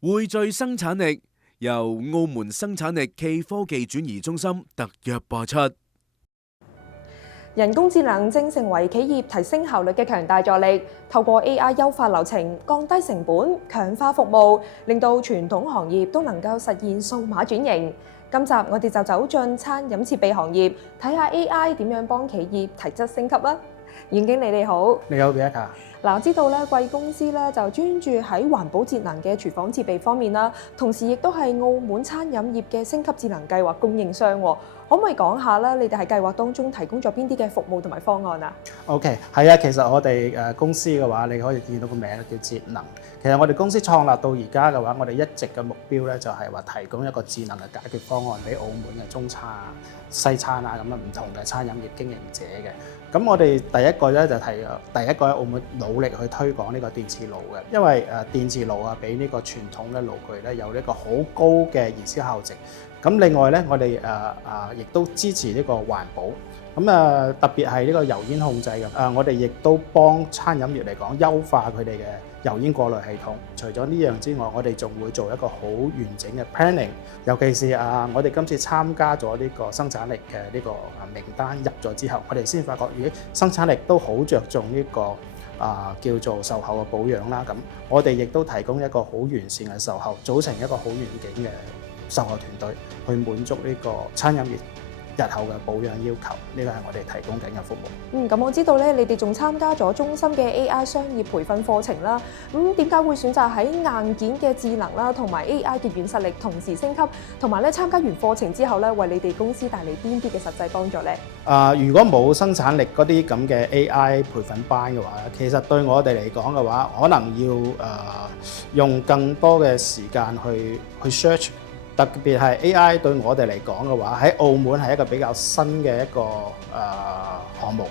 匯聚生產力，由澳門生產力暨科技轉移中心特約播出。人工智能正成為企業提升效率嘅強大助力，透過 AI 優化流程、降低成本、強化服務，令到傳統行業都能夠實現數碼轉型。今集我哋就走進餐飲設備行業，睇下 AI 點樣幫企業提質升級啊！袁經理你好，你好，Bianca。嗱，我知道咧，貴公司咧就專注喺環保節能嘅廚房設備方面啦，同時亦都係澳門餐飲業嘅升級智能計劃供應商。可唔可以講下咧？你哋喺計劃當中提供咗邊啲嘅服務同埋方案啊 ？OK， 係啊，其實我哋公司嘅話，你可以見到個名叫節能。其實我哋公司創立到而家嘅話，我哋一直嘅目標咧就係話提供一個智能嘅解決方案俾澳門嘅中餐啊、西餐啊咁樣唔同嘅餐飲業經營者嘅。咁我哋第一個咧就係第一個喺澳門努力去推廣呢個電磁爐嘅，因為電磁爐啊比呢個傳統嘅爐具咧有呢個好高嘅燃燒效值。咁另外咧，我哋亦都支持呢個環保。咁特別係呢個油煙控制嘅。我哋亦都幫餐飲業嚟講優化佢哋嘅油煙過濾系統。除咗呢樣之外，我哋仲會做一個好完整嘅 planning。尤其是我哋今次參加咗呢個生產力嘅呢個名單入咗之後，我哋先發覺，咦，生產力都好着重呢個叫做售後嘅保養啦。咁我哋亦都提供一個好完善嘅售後，組成一個好完整嘅售後團隊去滿足呢個餐飲業日後嘅保養要求，呢個係我哋提供緊嘅服務。咁我知道咧，你哋仲參加咗中心嘅 AI 商業培訓課程啦。點解會選擇喺硬件嘅智能啦，同埋 AI 嘅軟實力同時升級，同埋咧參加完課程之後咧，為你哋公司帶嚟邊啲嘅實際幫助咧？如果冇生產力嗰啲咁嘅 AI 培訓班嘅話，其實對我哋嚟講嘅話，可能要用更多嘅時間去 search。特別係 AI 對我哋嚟講嘅話，喺澳門係一個比較新嘅一個項目，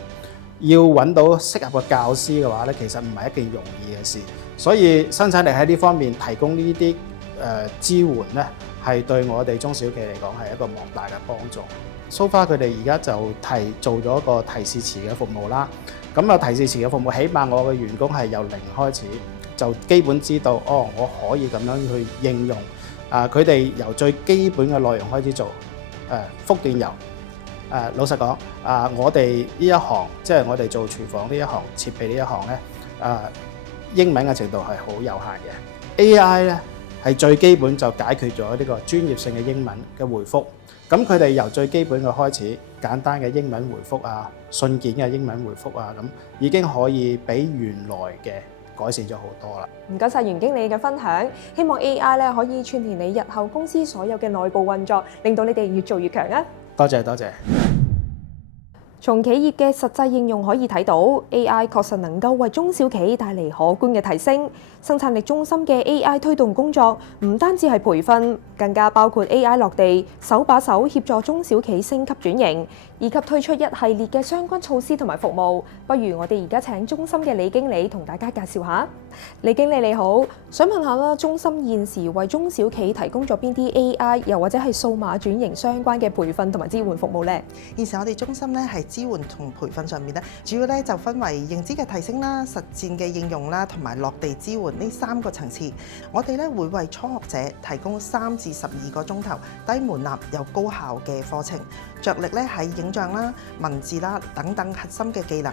要揾到適合嘅教師嘅話咧，其實唔係一件容易嘅事。所以生產力喺呢方面提供呢啲支援咧，係對我哋中小企嚟講係一個莫大嘅幫助。So far 佢哋而家就做咗一個提示詞嘅服務啦。咁提示詞嘅服務，起碼我嘅員工係由零開始，就基本知道我可以咁樣去應用。佢哋由最基本嘅內容開始做，復電油。老實講，我哋呢一行，即係我哋做廚房呢一行、設備呢一行咧，英文嘅程度係好有限嘅。AI 咧係最基本就解決咗呢個專業性嘅英文嘅回覆。咁佢哋由最基本嘅開始，簡單嘅英文回覆啊、信件嘅英文回覆啊，咁已經可以比原來嘅改善咗好多啦！唔該晒袁經理嘅分享，希望 AI 咧可以串聯你日後公司所有嘅內部運作，令到你哋越做越強啊！多謝多謝。從企業嘅實際應用可以睇到 ，AI 確實能夠為中小企帶嚟可觀嘅提升。生產力中心嘅 AI 推動工作唔單止係培訓，更加包括 AI 落地，手把手協助中小企升級轉型，以及推出一系列嘅相關措施同埋服務。不如我哋而家請中心嘅李經理同大家介紹下。李經理你好，想問下啦，中心現時為中小企提供咗邊啲 AI 又或者係數碼轉型相關嘅培訓同埋支援服務呢？現時我哋中心咧係支援同培訓上面咧，主要咧就分為認知嘅提升啦、實戰嘅應用啦，同埋落地支援呢3個層次。我哋咧會為初學者提供3至12個鐘頭低門檻又高效嘅課程，着力咧喺影像啦、文字啦等等核心嘅技能。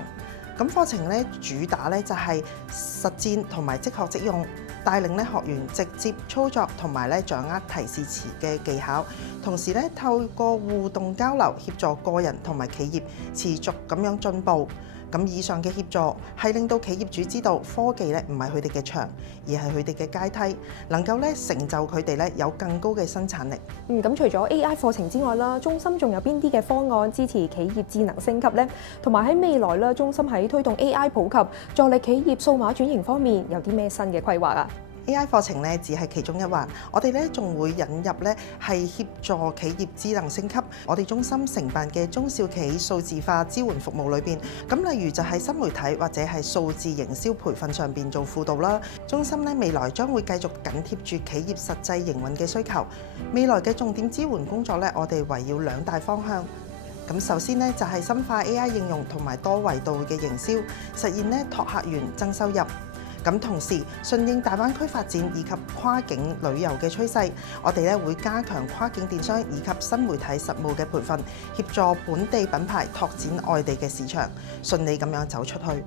咁課程咧主打咧就係實戰同埋即學即用，帶領咧學員直接操作同埋咧掌握提示詞嘅技巧，同時咧透過互動交流協助個人同埋企業持續咁樣進步。咁以上嘅協助係令到企業主知道科技咧唔係佢哋嘅牆，而係佢哋嘅階梯，能夠咧成就佢哋咧有更高嘅生產力。咁除咗 AI 課程之外啦，中心仲有邊啲嘅方案支持企業智能升級呢？同埋喺未來啦，中心喺推動 AI 普及、助力企業數碼轉型方面有啲咩新嘅規劃啊？ AI 課程咧只係其中一環，我哋咧仲會引入咧係協助企業智能升級。我哋中心承辦嘅中小企數字化支援服務裏邊，咁例如就係新媒體或者係數字營銷培訓上邊做輔導啦。中心咧未來將會繼續緊貼住企業實際營運嘅需求。未來嘅重點支援工作咧，我哋圍繞兩大方向。咁首先咧就係深化 AI 應用同埋多維度嘅營銷，實現咧拓客源增收入。咁同時順應大灣區發展以及跨境旅遊嘅趨勢，我哋咧會加強跨境電商以及新媒體實務嘅培訓，協助本地品牌拓展外地嘅市場，順利咁樣走出去。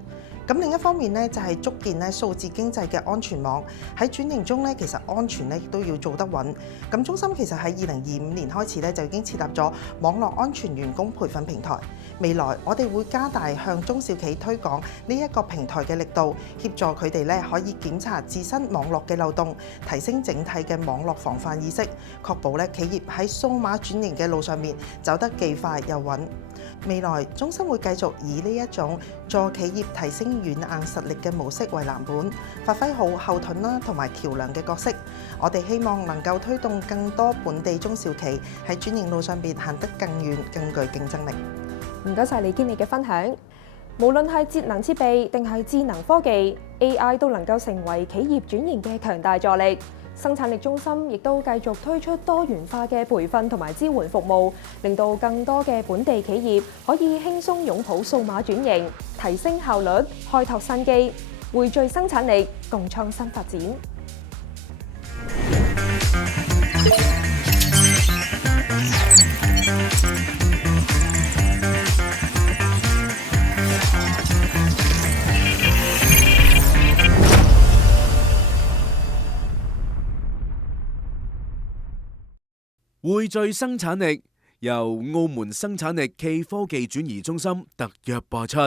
咁另一方面咧，就係築建咧數字經濟嘅安全網。喺轉型中咧，其實安全咧亦都要做得穩。咁中心其實喺2025年開始咧，就已經設立咗網絡安全員工培訓平台。未來我哋會加大向中小企推廣呢一個平台嘅力度，協助佢哋咧可以檢查自身網絡嘅漏洞，提升整體嘅網絡防範意識，確保咧企業喺數碼轉型嘅路上面走得既快又穩。未來中心會繼續以呢一種助企業提升軟硬實力嘅模式為藍本，發揮好後盾啦同埋橋梁嘅角色。我哋希望能夠推動更多本地中小企喺轉型路上邊行得更遠、更具競爭力。唔該晒李經理嘅分享。無論係節能設備定係智能科技 ，AI 都能夠成為企業轉型嘅強大助力。生產力中心亦都繼續推出多元化嘅培訓同埋支援服務，令到更多嘅本地企業可以輕鬆擁抱數碼轉型，提升效率，開拓新機，匯聚生產力，共創新發展。匯聚生產力由澳門生產力暨科技轉移中心特約播出。